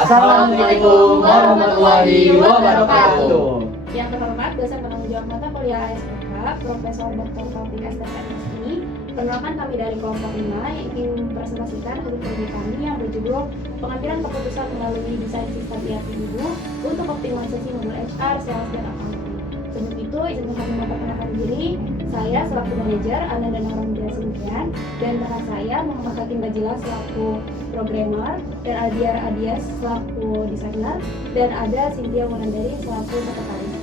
Assalamualaikum warahmatullahi wabarakatuh. Yang terhormat dosen penanggung jawab mata kuliah ASPK, Profesor Dr. Taufik STMSI. Perkenalkan kami dari kelompok 5 yang ingin mempresentasikan hasil kerja kami yang berjudul Pengambilan Keputusan Melalui Desain Sistem ERP Ibu untuk Optimalisasi Modul HR, Sales, dan Accounting. Sebelum itu, izinkan kami memperkenalkan diri. Saya selaku manajer, Ana dan Aramdia Sintian, dan rekan saya Muhammad Hakim Bajila selaku programmer, dan Adiar Adias selaku desainer, dan ada Cynthia Wulandari selaku sekretaris.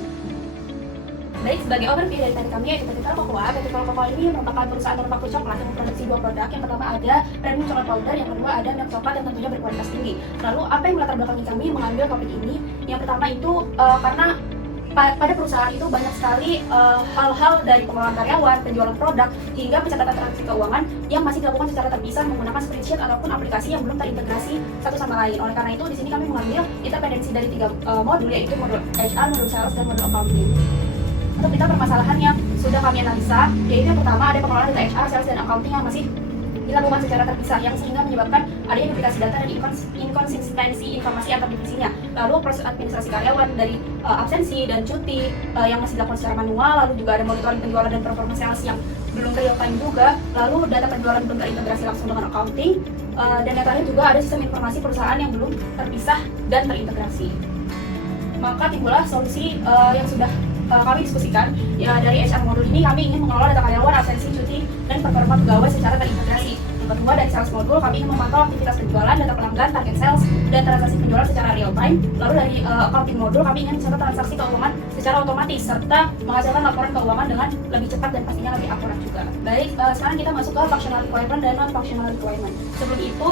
Baik, sebagai overview dari tadi kami yaitu PT Cocoa. PT Cocoa ini merupakan perusahaan manufaktur coklat yang memproduksi dua produk. Yang pertama ada premium coklat powder, yang kedua ada milk coklat yang tentunya berkualitas tinggi. Lalu apa yang melatar belakangi kami mengambil topik ini? Yang pertama itu karena pada perusahaan itu banyak sekali hal-hal dari pengelolaan karyawan, penjualan produk, hingga pencatatan transaksi keuangan yang masih dilakukan secara terpisah menggunakan spreadsheet ataupun aplikasi yang belum terintegrasi satu sama lain. Oleh karena itu, di sini kami mengambil interdependensi dari 3 modul, yaitu modul HR, modul sales, dan modul accounting. Untuk kita permasalahan yang sudah kami analisa, yaitu yang pertama ada pengelolaan data HR, sales, dan accounting yang masih dilakukan secara terpisah, yang sehingga menyebabkan adanya duplikasi data dan inkonsistensi informasi antar divisinya. Lalu proses administrasi karyawan dari absensi dan cuti yang masih dilakukan secara manual. Lalu juga ada monitoring penjualan dan performa sales yang belum real time juga. Lalu data penjualan belum terintegrasi langsung dengan accounting. Dan yang terakhir juga ada sistem informasi perusahaan yang belum terpisah dan terintegrasi. Maka timbullah solusi yang sudah kami diskusikan. Ya, dari HR modul ini kami ingin mengelola data karyawan, absensi, cuti, dan performa pegawai secara terintegrasi. Yang kedua, dari sales modul kami ingin memantau aktivitas penjualan, data pelanggan, target sales, dan transaksi penjualan secara real time. Lalu dari accounting modul kami ingin mencatat transaksi keuangan secara otomatis serta menghasilkan laporan keuangan dengan lebih cepat dan pastinya lebih akurat juga. Baik, sekarang kita masuk ke functional requirement dan non functional requirement. Sebelum itu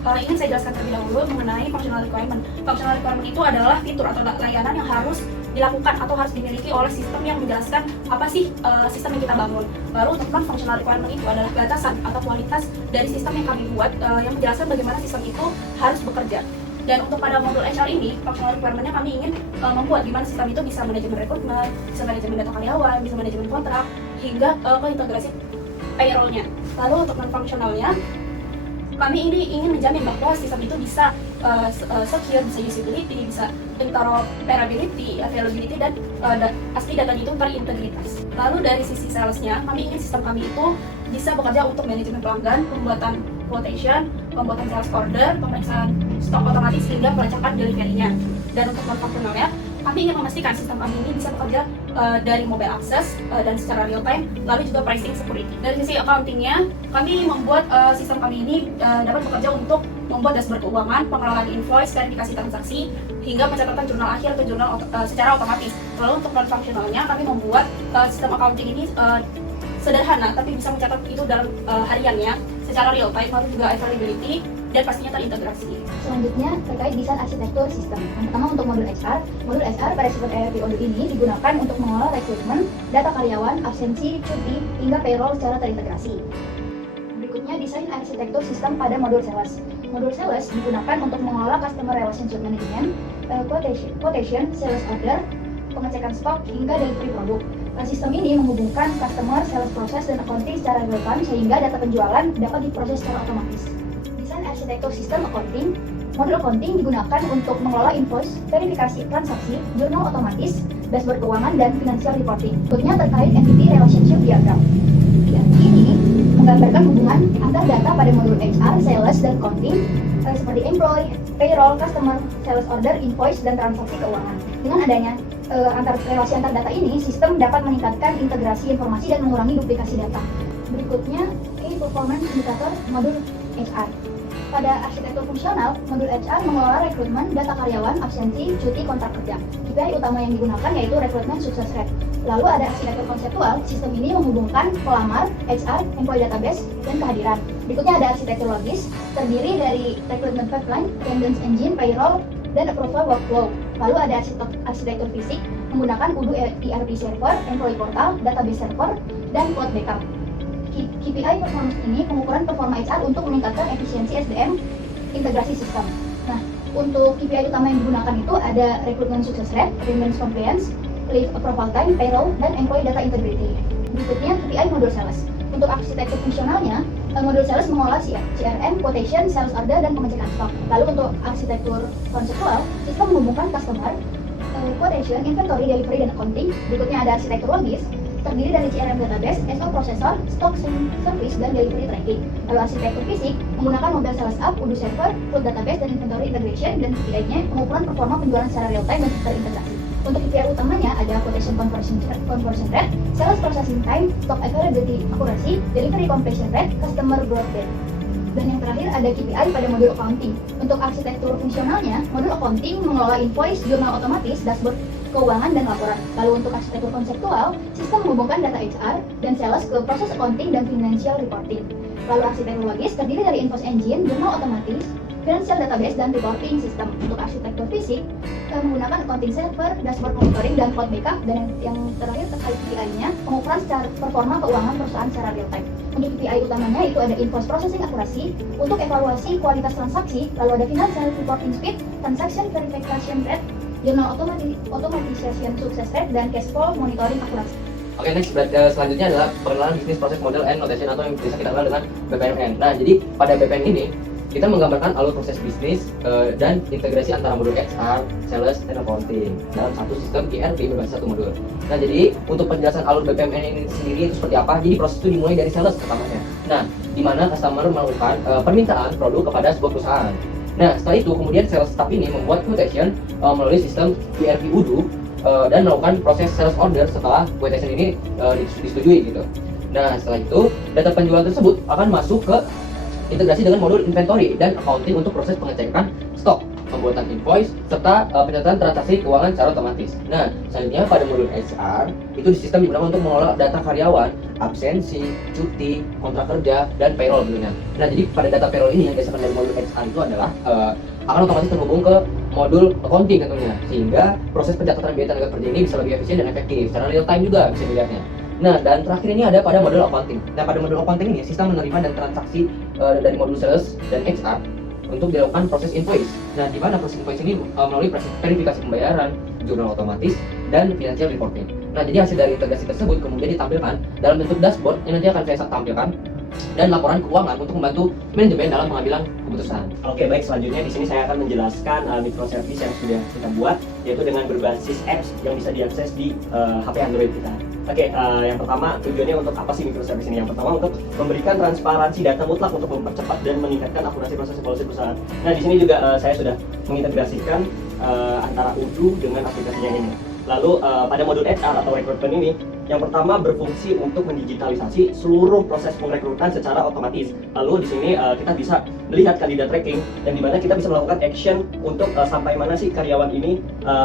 ingin saya jelaskan terlebih dahulu mengenai functional requirement. Functional requirement itu adalah fitur atau layanan yang harus dilakukan atau harus dimiliki oleh sistem yang menjelaskan apa sih sistem yang kita bangun. Lalu untuk non functional requirement itu adalah batasan atau kualitas dari sistem yang kami buat yang menjelaskan bagaimana sistem itu harus bekerja. Dan untuk pada modul HR ini, functional requirement-nya kami ingin membuat gimana sistem itu bisa manajemen rekrutmen, bisa manajemen data karyawan, bisa manajemen kontrak, hingga ke integrasi payroll-nya. Lalu untuk non functionalnya, kami ini ingin menjamin bahwa sistem itu bisa secure, bisa usability, bisa interoperability, availability, dan pasti datanya itu terintegritas. Lalu dari sisi salesnya, kami ingin sistem kami itu bisa bekerja untuk manajemen pelanggan, pembuatan quotation, pembuatan sales order, pemeriksaan stok otomatis, hingga pelacakan delivery-nya. Dan untuk non-functionalnya, kami ingin memastikan sistem kami ini bisa bekerja dari mobile access dan secara real time, lalu juga pricing security. Dari sisi accountingnya, kami membuat sistem kami ini dapat bekerja untuk membuat dashboard keuangan, pengelolaan invoice, verifikasi transaksi, hingga pencatatan jurnal akhir atau jurnal secara otomatis. Lalu untuk non-functionalnya, kami membuat sistem accounting ini sederhana, tapi bisa mencatat itu dalam hariannya secara real time, lalu juga availability, dan pastinya terintegrasi. Selanjutnya terkait desain arsitektur sistem. Yang pertama untuk modul HR pada sistem ERP modul ini digunakan untuk mengelola rekrutmen, data karyawan, absensi, cuti, hingga payroll secara terintegrasi. Berikutnya desain arsitektur sistem pada modul sales. Modul sales digunakan untuk mengelola customer relationship management, quotation, sales order, pengecekan stok, hingga delivery produk. Sistem ini menghubungkan customer, sales process, dan accounting secara real time sehingga data penjualan dapat diproses secara otomatis. Desain arsitektur sistem accounting. Modul accounting digunakan untuk mengelola invoice, verifikasi transaksi, jurnal otomatis, dashboard keuangan, dan financial reporting. Berikutnya terkait entity relationship diagram. Ini menggambarkan hubungan antar data pada modul HR, sales, dan accounting seperti employee, payroll, customer, sales order, invoice, dan transaksi keuangan. Dengan adanya relasi antar data ini, sistem dapat meningkatkan integrasi informasi dan mengurangi duplikasi data. Berikutnya, key performance indicator modul HR. Pada arsitektur fungsional, modul HR mengelola rekrutmen, data karyawan, absensi, cuti, kontrak kerja. KPI utama yang digunakan yaitu rekrutmen success rate. Lalu ada arsitektur konseptual, sistem ini menghubungkan pelamar, HR, employee database, dan kehadiran. Berikutnya ada arsitektur logis, terdiri dari rekrutmen pipeline, attendance engine, payroll, dan approval workflow. Lalu ada arsitektur fisik, menggunakan UDO ERP server, employee portal, database server, dan cloud backup. KPI performance ini pengukuran performa HR untuk meningkatkan efisiensi SDM integrasi sistem. Nah, untuk KPI utama yang digunakan itu ada recruitment success rate, attendance compliance, leave approval time, payroll, dan employee data integrity. Berikutnya KPI modul sales. Untuk arsitektur fungsionalnya, Modul sales mengolah CRM, quotation, sales order, dan pengecekan stok. Lalu untuk arsitektur konseptual, sistem menghubungkan customer, quotation, inventory, delivery, dan accounting. Berikutnya ada arsitektur logis, terdiri dari CRM database, SO processor, stock service, dan delivery tracking. Lalu arsitektur fisik menggunakan mobile sales app, Odoo server, cloud database, dan inventory integration, dan KPI-nya pengukuran performa penjualan secara real time dan terintegrasi. Untuk KPI utamanya ada quotation conversion rate, sales processing time, stock availability accuracy, delivery completion rate, customer growth rate. Dan yang terakhir ada KPI pada modul accounting. Untuk arsitektur fungsionalnya, modul accounting mengelola invoice, jurnal otomatis, dashboard keuangan, dan laporan. Lalu untuk arsitektur konseptual, sistem menghubungkan data HR dan sales ke proses accounting dan financial reporting. Lalu arsitektur logis terdiri dari invoice engine, jurnal otomatis, financial database, dan reporting system. Untuk arsitektur fisik menggunakan accounting server, dashboard monitoring, dan cloud backup. Dan yang terakhir terkait KPI-nya, pengukuran secara performa keuangan perusahaan secara real time. Untuk KPI utamanya itu ada invoice processing akurasi, untuk evaluasi kualitas transaksi, lalu ada financial reporting speed, transaction verification rate, journal automatization success rate, dan cash flow monitoring akurasi. Oke, next selanjutnya adalah pengenalan bisnis proses model and notation atau yang bisa kita kenal dengan BPMN. Nah, jadi pada BPMN ini kita menggambarkan alur proses bisnis dan integrasi antara modul HR, sales, dan accounting dalam satu sistem ERP berbasis satu modul. Nah, jadi untuk penjelasan alur BPMN ini sendiri itu seperti apa? Jadi proses itu dimulai dari sales pertamanya. Nah, di mana customer melakukan permintaan produk kepada sebuah perusahaan. Nah, setelah itu kemudian sales staff ini membuat quotation melalui sistem ERP Odoo dan melakukan proses sales order setelah quotation ini disetujui gitu. Nah, setelah itu data penjualan tersebut akan masuk ke integrasi dengan modul inventory dan accounting untuk proses pengecekan stok, pembuatan invoice, serta pencatatan transaksi keuangan secara otomatis. Nah, selanjutnya pada modul HR, itu di sistem digunakan untuk mengelola data karyawan, absensi, cuti, kontrak kerja, dan payroll tentunya. Nah, jadi pada data payroll ini yang dihasilkan dari modul HR itu adalah akan otomatis terhubung ke modul accounting tentunya, sehingga proses pencatatan biaya tenaga kerja ini bisa lebih efisien dan efektif, secara real time juga bisa dilihatnya. Nah, dan terakhir ini ada pada modul accounting. Nah, pada modul accounting ini sistem menerima dan transaksi dari modul sales dan HR untuk dilakukan proses invoice. Nah, di mana proses invoice ini melalui proses verifikasi pembayaran, jurnal otomatis, dan financial reporting. Nah, jadi hasil dari integrasi tersebut kemudian ditampilkan dalam bentuk dashboard yang nanti akan saya tampilkan dan laporan keuangan untuk membantu manajemen dalam pengambilan keputusan. Oke, baik, selanjutnya di sini saya akan menjelaskan microservice yang sudah kita buat, yaitu dengan berbasis apps yang bisa diakses di HP Android kita. Oke, yang pertama tujuannya untuk apa sih microservice ini? Yang pertama untuk memberikan transparansi data mutlak untuk mempercepat dan meningkatkan akurasi proses evaluasi perusahaan. Nah, di sini juga saya sudah mengintegrasikan antara Odoo dengan aplikasinya ini. Lalu pada modul HR atau rekrutmen ini, yang pertama berfungsi untuk mendigitalisasi seluruh proses pengrekrutan secara otomatis. Lalu di sini kita bisa melihat kandidat tracking dan di mana kita bisa melakukan action untuk sampai mana sih karyawan ini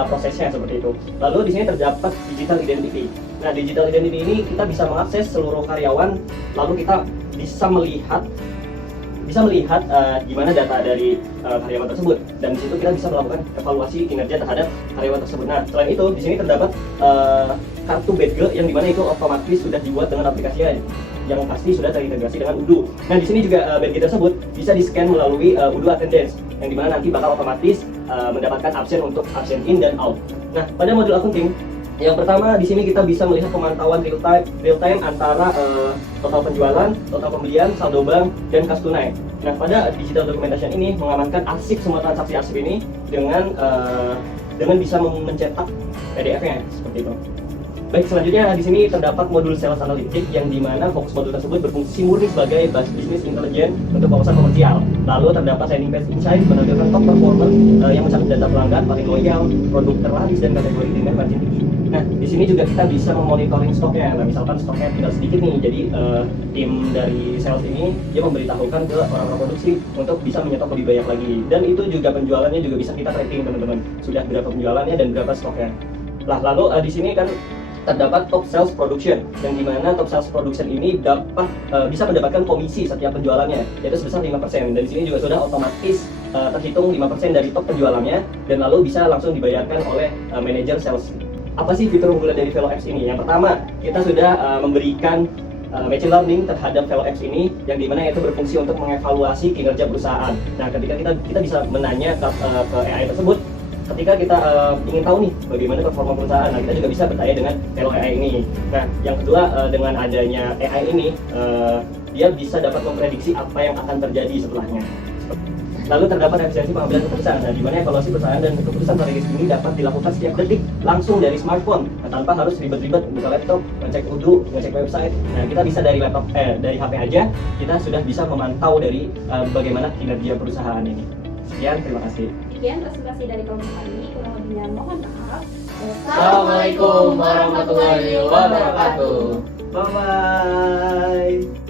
prosesnya seperti itu. Lalu di sini terdapat digital identity. Nah, digital identity ini kita bisa mengakses seluruh karyawan, lalu kita bisa melihat gimana data dari karyawan tersebut, dan di situ kita bisa melakukan evaluasi kinerja terhadap karyawan tersebut. Nah, selain itu di sini terdapat kartu badge yang dimana itu otomatis sudah dibuat dengan aplikasinya yang pasti sudah terintegrasi dengan Odoo. Nah, di sini juga badge tersebut bisa di-scan melalui Odoo Attendance yang dimana nanti bakal otomatis mendapatkan absen untuk absen in dan out. Nah, pada modul accounting yang pertama di sini kita bisa melihat pemantauan real time antara total penjualan, total pembelian, saldo bank, dan kas tunai. Nah, pada digital documentation ini mengamankan arsip semua transaksi arsip ini dengan bisa mencetak PDF-nya seperti itu. Baik, selanjutnya di sini terdapat modul sales analytics yang dimana fokus modul tersebut berfungsi murni sebagai basis bisnis intelijen untuk pengusaha komersial. Lalu terdapat landing page insight menampilkan top performer yang mencakup data pelanggan, paling loyal, produk terlaris, dan kategori dengan margin tinggi. Nah, di sini juga kita bisa memonitoring stoknya. Nah, misalkan stoknya tinggal sedikit nih, jadi tim dari sales ini dia memberitahukan ke orang-orang produksi untuk bisa menyetok lebih banyak lagi. Dan itu juga penjualannya juga bisa kita tracking, teman-teman. Sudah berapa penjualannya dan berapa stoknya. Lah, lalu di sini kan terdapat top sales production, yang dimana top sales production ini dapat bisa mendapatkan komisi setiap penjualannya, yaitu sebesar 5%. Dan di sini juga sudah otomatis terhitung 5% dari top penjualannya dan lalu bisa langsung dibayarkan oleh manajer sales. Apa sih fitur unggulan dari Velo Apps ini? Yang pertama, kita sudah memberikan machine learning terhadap Velo Apps ini, yang dimana itu berfungsi untuk mengevaluasi kinerja perusahaan. Nah, ketika kita bisa menanya ke AI tersebut, ketika kita ingin tahu nih bagaimana performa perusahaan, nah kita juga bisa bertanya dengan Velo AI ini. Nah, yang kedua, dengan adanya AI ini, dia bisa dapat memprediksi apa yang akan terjadi setelahnya. Lalu terdapat efisiensi pengambilan keputusan, nah, di mana evaluasi perusahaan dan keputusan strategis ini dapat dilakukan setiap detik langsung dari smartphone, nah, tanpa harus ribet-ribet buka laptop, ngecek ngecek website. Nah, kita bisa dari dari HP aja, kita sudah bisa memantau dari bagaimana kinerja perusahaan ini. Sekian, terima kasih. Sekian presentasi dari kelompok kami, kurang lebihnya mohon maaf. Assalamualaikum warahmatullahi wabarakatuh. Bye-bye.